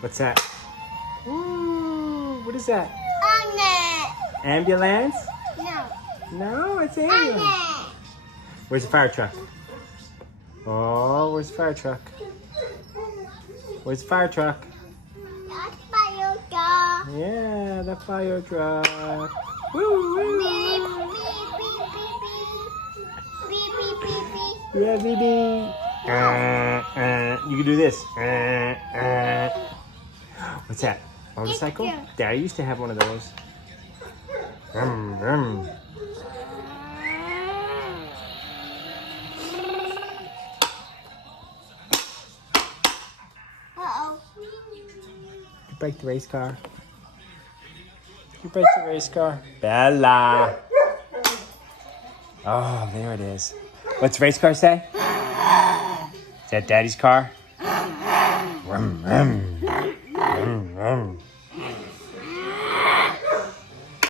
What's that? Ooh, what is that? Onion. Ambulance? No. No, it's ambulance. Onion. Where's the fire truck? Oh, where's the fire truck? Where's the fire truck? That's fire truck. Yeah, the fire truck. Woo, woo. Beep, beep, beep, beep, beep. Beep, beep, beep, beep. Yeah, baby. You can do this. What's that? Motorcycle? Daddy used to have one of those. Vroom, vroom. Uh-oh. You break the race car. You break the race car. Bella. Oh, there it is. What's the race car say? Is that Daddy's car? Vroom, vroom. Vroom, vroom.